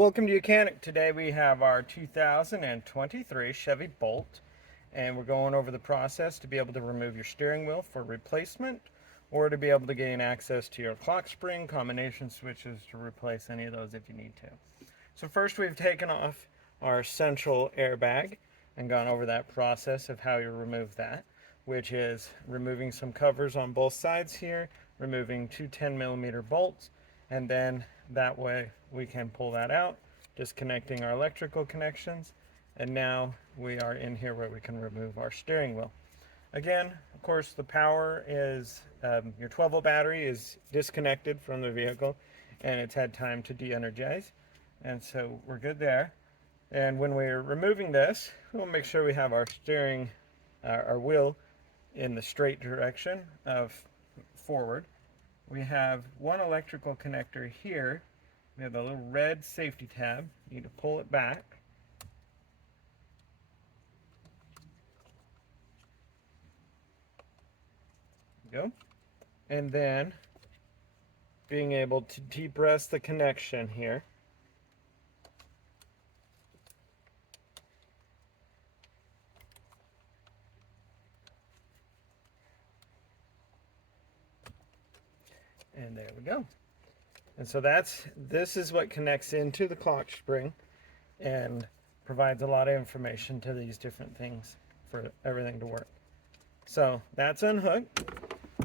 Welcome to Mechanic. Today we have our 2023 Chevy Bolt, and we're going over the process to be able to remove your steering wheel for replacement or to be able to gain access to your clock spring combination switches to replace any of those if you need to. So first we've taken off our central airbag and gone over that process of how you remove that, which is removing some covers on both sides here, removing two 10mm bolts, and then that way we can pull that out, disconnecting our electrical connections, and now we are in here where we can remove our steering wheel. Again, of course, the power is, your 12-volt battery is disconnected from the vehicle and it's had time to de-energize, and so we're good there. And when we're removing this, we'll make sure we have our steering, our wheel in the straight direction of forward. We have one electrical connector here. We have a little red safety tab. You need to pull it back. There we go. And then being able to depress the connection here. And there we go. And so this is what connects into the clock spring and provides a lot of information to these different things for everything to work. So that's unhooked.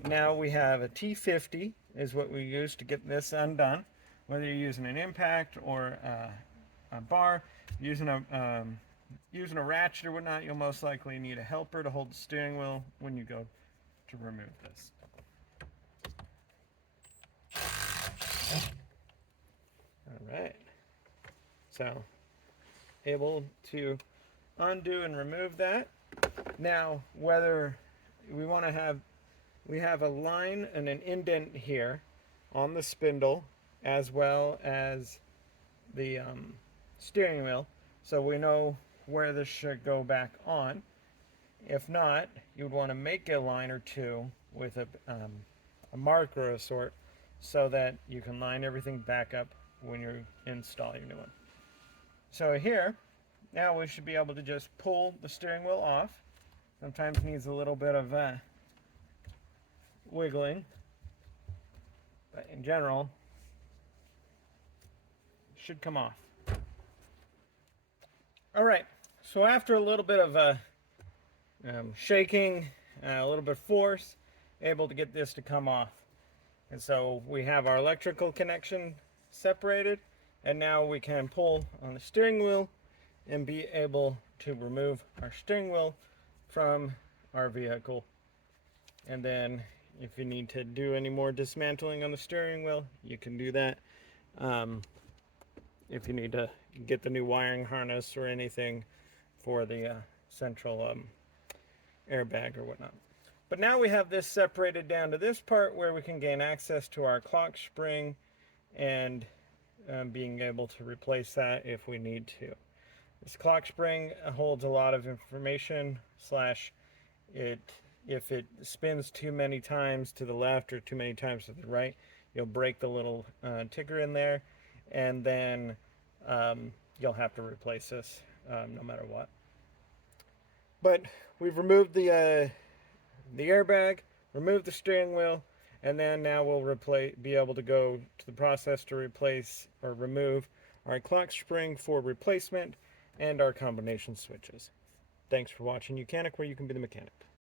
Now we have a T50 is what we use to get this undone. Whether you're using an impact or a bar, using a ratchet or whatnot, you'll most likely need a helper to hold the steering wheel when you go to remove this. All right, so able to undo and remove that. Now, whether we want to have, we have a line and an indent here on the spindle as well as the steering wheel, so we know where this should go back on. If not, you would want to make a line or two with a marker of sort so that you can line everything back up when you install your new one. So here, now we should be able to just pull the steering wheel off. Sometimes needs a little bit of wiggling, but in general, it should come off. All right, so after a little bit of shaking, a little bit of force, able to get this to come off. And so we have our electrical connection separated, and now we can pull on the steering wheel and be able to remove our steering wheel from our vehicle. And then if you need to do any more dismantling on the steering wheel, you can do that. If you need to get the new wiring harness or anything for the central airbag or whatnot. But now we have this separated down to this part where we can gain access to our clock spring and being able to replace that if we need to. This clock spring holds a lot of information, if it spins too many times to the left or too many times to the right, you'll break the little ticker in there, and then you'll have to replace this no matter what. But we've removed the airbag, removed the steering wheel, and then now we'll be able to go to the process to replace or remove our clock spring for replacement and our combination switches. Thanks for watching Mechanic, where you can be the mechanic.